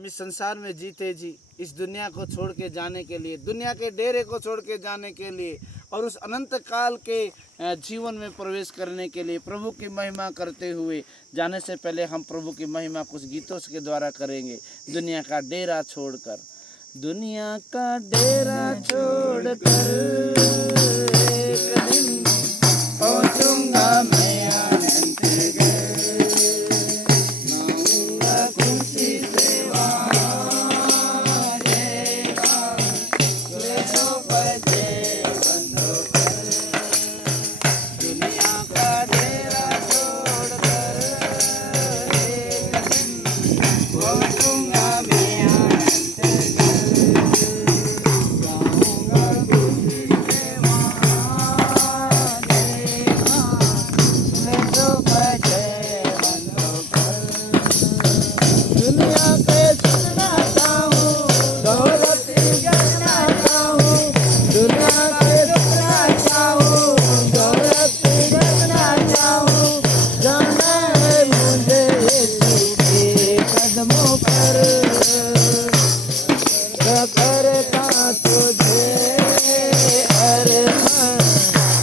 हम इस संसार में जीते जी इस दुनिया को छोड़ के जाने के लिए, दुनिया के डेरे को छोड़ के जाने के लिए और उस अनंत काल के जीवन में प्रवेश करने के लिए प्रभु की महिमा करते हुए जाने से पहले हम प्रभु की महिमा कुछ गीतों के द्वारा करेंगे। दुनिया का डेरा छोड़कर, दुनिया का डेरा छोड़कर एक दिन पहुंचूंगा मैं अनंत घर, नाऊंगा खुशी से वहाँ रहेगा क्लेशों पर जय बंधो कर। दुनिया का डेरा छोड़कर एक दिन पहुंचूंगा मैं अनंत घर, नाऊंगा खुशी से वहाँ रहेगा क्लेशों पर जय बंधो कर। दुनिया के सुनना चाहूँ, दौलत जगना चाहूँ, दुनिया के सुनना चाहूँ, दौलत जगना चाहूँ, जाना है मुझे यीशु के कदमों पर, करता तुझे अर्पण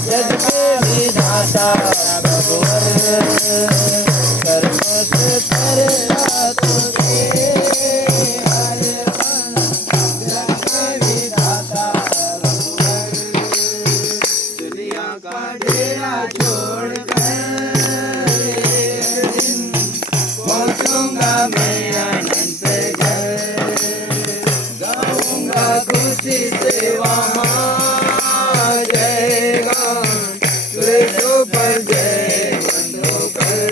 जग के विधाता भगवान, कर्मों से करता तुझे अर्पण जग के विधाता भगवान। दुनिया का डेरा छोड़कर एक दिन पहुंचूंगा मैं अनंत घर, गाऊंगा खुशी से वहाँ जय गान, क्लेशों पर जय बंधो कर।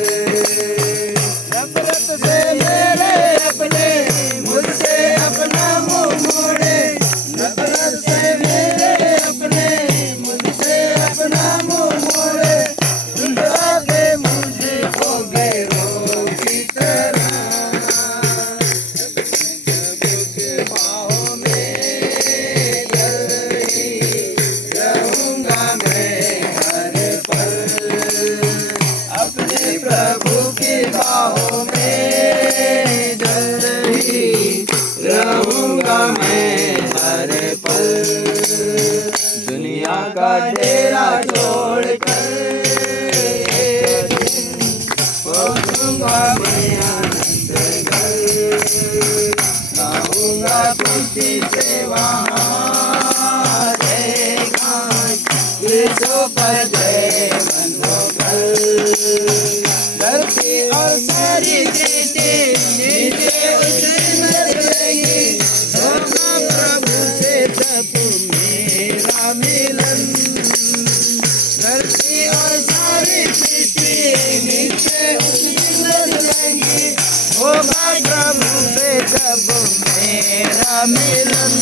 नफरत से मेरे अपने मुझसे अपना मुंह मोड़े, नफरत से मेरे अपने मुझसे अपना मुंह मोड़े, लुटा के मुझे खो गए रोग की तरह, प्रभु के बाहों में जल ही रहूंगा मैं हर पल, अपने प्रभु की बाहों में जल ही रहूंगा मैं हर पल। दुनिया का डेरा छोड़कर एक दिन पहुंचूंगा मैं अनंत घर, गाऊंगा खुशी से वहाँ रहेगा क्लेशों पर जय बंधो कर। धरती और सारी सृष्टि नीचे उतर लगेगी, होगा प्रभु से तब मेरा मिलन। धरती और सारी सृष्टि नीचे उतर लगेगी, होगा प्रभु से तब मेरा मिलन।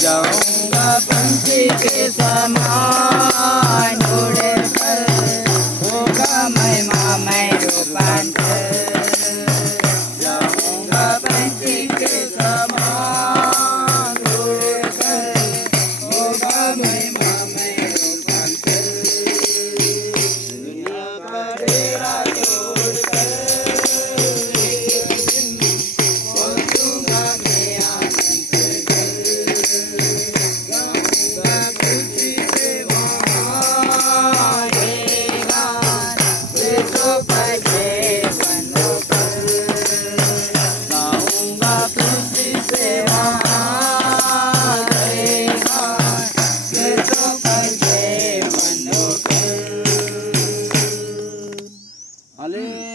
जाऊंगा पंछी के समान उड़े पर, होगा महिमा मैं रूपांतर। जाऊंगा पंछी के समान उड़े पर, होगा महिमा मैं रूपांतर। दुनिया का डेरा छोड़कर एक दिन पहुंचूंगा मैं अनंत घर, गाऊंगा खुशी से वहाँ रहेगा क्लेशों पर जय बंधो कर। गाऊंगा खुशी से वहाँ रहेगा क्लेशों पर जय बंधो कर। हालेलुया।